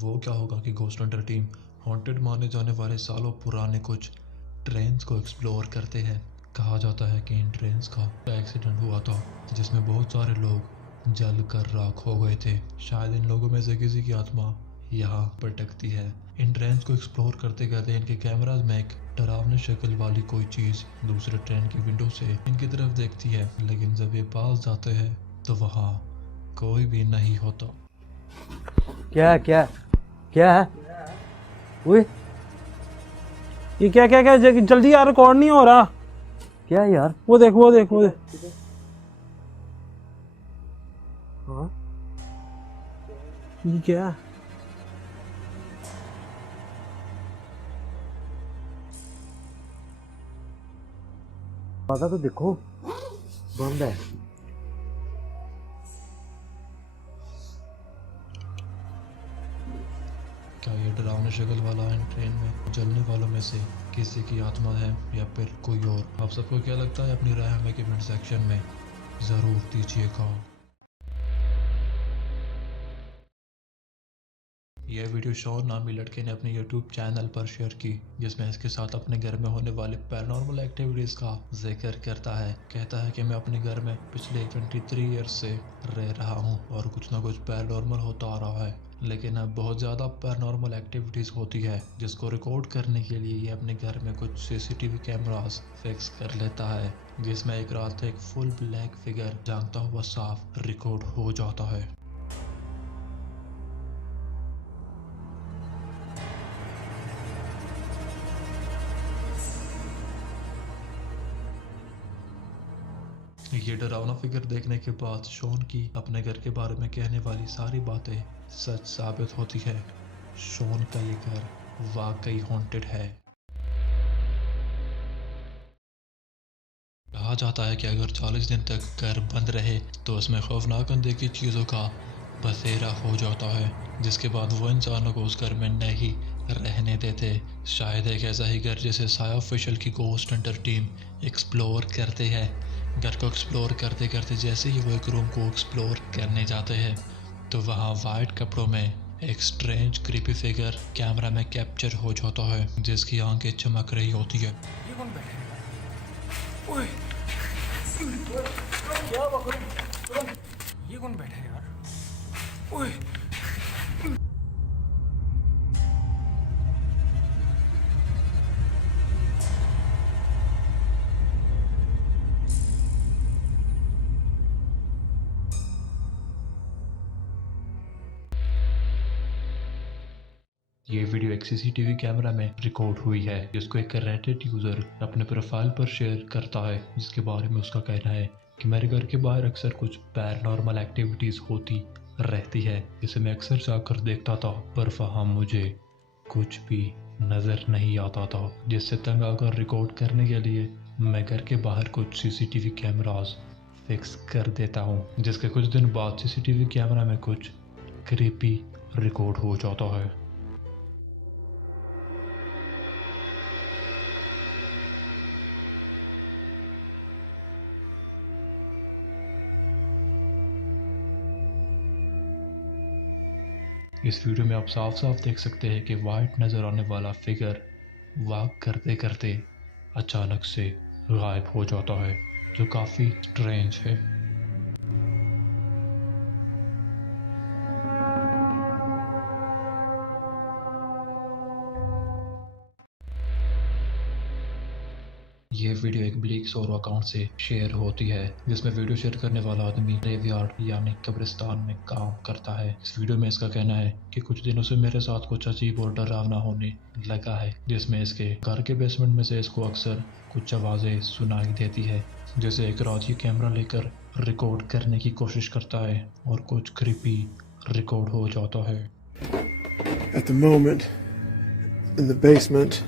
वो क्या होगा कि घोस्ट हंटर टीम हॉन्टेड माने जाने वाले सालों पुराने कुछ ट्रेन्स को एक्सप्लोर करते हैं। कहा जाता है कि इन ट्रेन्स का एक्सीडेंट हुआ था जिसमें बहुत सारे लोग जल कर राख हो गए थे। शायद इन लोगों में से किसी की आत्मा यहाँ भटकती है। इन ट्रेन्स को एक्सप्लोर करते करते इनके कैमराज में एक डरावनी शक्ल वाली कोई चीज दूसरे ट्रेन की विंडो से इनकी तरफ देखती है, लेकिन जब ये पास जाते हैं तो वहाँ कोई भी नहीं होता। क्या है क्या क्या है? ओए ये क्या क्या क्या जल्दी यार, रिकॉर्ड नहीं हो रहा। क्या है यार? वो देख वो देख वो देख। हाँ ये क्या है? पता तो देखो, बंद है। क्या ये डरावनी शक्ल वाला इन ट्रेन में जलने वालों में से किसी की आत्मा है या फिर कोई और? आप सबको क्या लगता है? अपनी राय हमें कमेंट सेक्शन में ज़रूर दीजिएगा। यह वीडियो शौर नामी लड़के ने अपने YouTube चैनल पर शेयर की, जिसमें इसके साथ अपने घर में होने वाले पैरानॉर्मल एक्टिविटीज़ का जिक्र करता है। कहता है कि मैं अपने घर में पिछले 23 ईयर्स से रह रहा हूँ और कुछ ना कुछ पैरानॉर्मल होता आ रहा है, लेकिन अब बहुत ज़्यादा पैरानॉर्मल एक्टिविटीज़ होती है जिसको रिकॉर्ड करने के लिए ये अपने घर में कुछ CCTV कैमरास फिक्स कर लेता है, जिसमें एक रात एक फुल ब्लैक फिगर जानता हुआ साफ रिकॉर्ड हो जाता है। ये डरावना फिगर देखने के बाद शॉन की अपने घर के बारे में कहने वाली सारी बातें सच साबित होती है। शॉन का ये घर वाकई हॉन्टेड है। कहा जाता है कि अगर 40 दिन तक घर बंद रहे तो उसमें खौफनाक अनदेखी चीज़ों का बसेरा हो जाता है, जिसके बाद वो इंसानों को उस घर में नहीं रहने देते। शायद एक ऐसा ही घर जिसे साया ऑफिशियल की घोस्ट हंटर टीम एक्सप्लोर करते हैं। घर को एक्सप्लोर करते करते जैसे ही वो एक रूम को एक्सप्लोर करने जाते हैं तो वहाँ वाइट कपड़ों में एक स्ट्रेंज क्रीपी फिगर कैमरा में कैप्चर हो जाता है, जिसकी आंखें चमक रही होती है। ये कौन बैठा है? ओए क्या बकरी? ये कौन बैठा है यार? ओए ये वीडियो एक CCTV कैमरा में रिकॉर्ड हुई है, जिसको एक रेडिट यूजर अपने प्रोफाइल पर शेयर करता है, जिसके बारे में उसका कहना है कि मेरे घर के बाहर अक्सर कुछ पैरानॉर्मल एक्टिविटीज होती रहती है, जिसे मैं अक्सर जाकर देखता था, पर वहाँ मुझे कुछ भी नजर नहीं आता था, जिससे तंग आकर रिकॉर्ड करने के लिए मैं घर के बाहर कुछ CCTV कैमरास फिक्स कर देता हूँ, जिसके कुछ दिन बाद CCTV कैमरा में कुछ क्रीपी रिकॉर्ड हो जाता है। इस वीडियो में आप साफ साफ देख सकते हैं कि वाइट नज़र आने वाला फिगर वॉक करते करते अचानक से गायब हो जाता है, जो काफ़ी स्ट्रेंज है। ये वीडियो एक ब्लीक सोरो अकाउंट से शेयर होती है, जिसमें वीडियो शेयर करने वाला आदमी ग्रेवयार्ड यानी कब्रिस्तान में काम करता है। इस वीडियो में इसका कहना है कि कुछ दिनों से मेरे साथ कुछ अजीब और डरावना होने लगा है, जिसमें इसके घर के बेसमेंट में से इसको अक्सर कुछ आवाज़ें सुनाई देती है, जैसे एक रात ही कैमरा लेकर रिकॉर्ड करने की कोशिश करता है और कुछ क्रीपी रिकॉर्ड हो जाता है। At the moment, in the basement,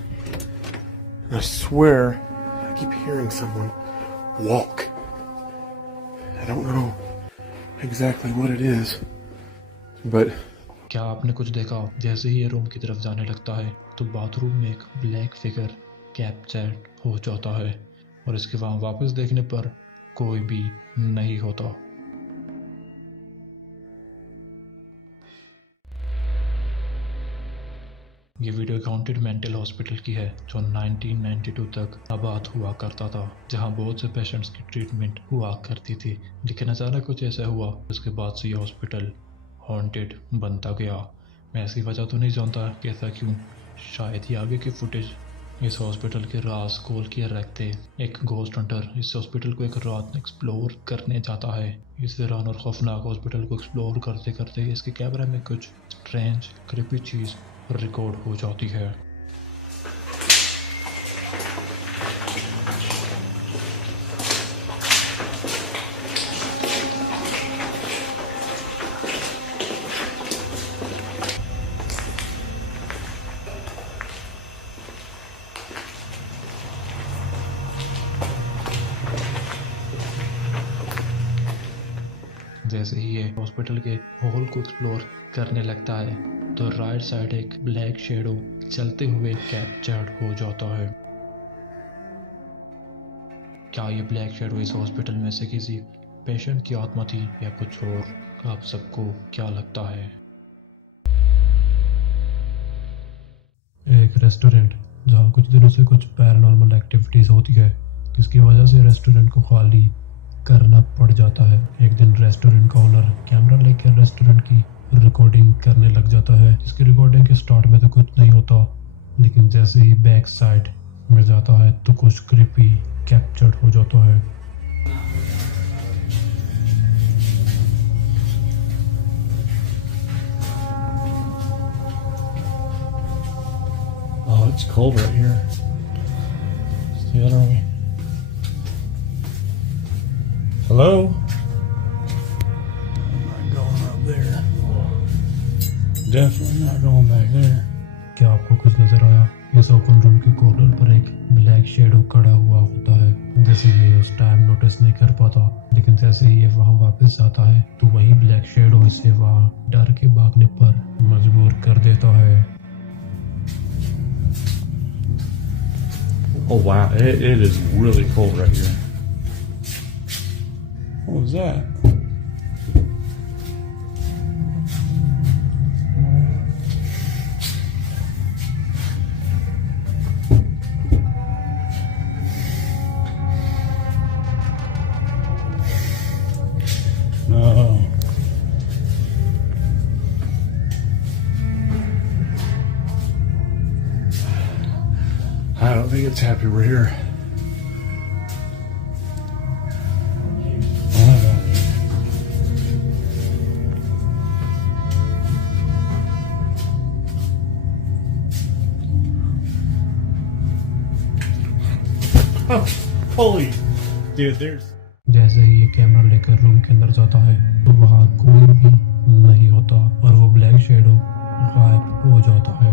I swear I keep hearing someone walk. I don't know exactly what it is, but क्या आपने कुछ देखा? जैसे ही ये रूम की तरफ जाने लगता है तो बाथरूम में एक ब्लैक फिगर कैप्चर हो जाता है और इसके वहाँ वापस देखने पर कोई भी नहीं होता। ये वीडियो काउंटेड मेंटल हॉस्पिटल की है जो 1992 तक आबाद हुआ करता था, जहां बहुत से पेशेंट्स की ट्रीटमेंट हुआ करती थी। लेकिन अचानक कुछ ऐसा हुआ उसके बाद से ये हॉस्पिटल हॉन्टेड बनता गया। मैं इसकी वजह तो नहीं जानता कि ऐसा क्यों, शायद ही आगे की फुटेज इस हॉस्पिटल के राज खोल के रखते। एक घोस्ट हंटर इस हॉस्पिटल को एक रात एक्सप्लोर करने जाता है। इस दौरान और खौफनाक हॉस्पिटल को एक्सप्लोर करते करते इसके कैमरे में कुछ स्ट्रेंज क्रिपी चीज़ रिकॉर्ड हो जाती है। जैसे ही ये हॉस्पिटल के हॉल को एक्सप्लोर करने लगता है तो राइट साइड एक ब्लैक शेडो चलते हुए कैप्चर्ड हो जाता है। क्या ये ब्लैक शेडो इस हॉस्पिटल में से किसी पेशेंट की आत्मा थी या कुछ और? आप सबको क्या लगता है? एक रेस्टोरेंट जहाँ कुछ दिनों से कुछ पैरानॉर्मल एक्टिविटीज होती है, जिसकी वजह से रेस्टोरेंट को खाली करना पड़ जाता है। एक दिन रेस्टोरेंट का ओनर कैमरा लेकर रेस्टोरेंट की रिकॉर्डिंग करने लग जाता है। इसकी रिकॉर्डिंग के स्टार्ट में तो कुछ नहीं होता, लेकिन जैसे ही बैक साइड में जाता है तो कुछ क्रिपी कैप्चर्ड हो जाता है। Oh, it's cold right here. It's the other way. Hello? I'm not going up there. Definitely not going back there. क्या आपको कुछ नजर आया? इस ओपन रूम के कॉर्नर पर एक ब्लैक शेडो खड़ा हुआ होता है। जैसे ये उस टाइम नोटिस नहीं कर पाता, लेकिन जैसे ही ये वहाँ वापस आता है तो वही ब्लैक शेडो इसे वहाँ डर के भागने पर मजबूर कर देता है। Oh wow, it is really cold right here. What was that? No. I don't think it's happy we're here. Oh, holy dude, there's जैसे ही ये कैमरा लेकर रूम के अंदर जाता है तो वहाँ कोई भी नहीं होता और वो ब्लैक शेडो गायब हो जाता है।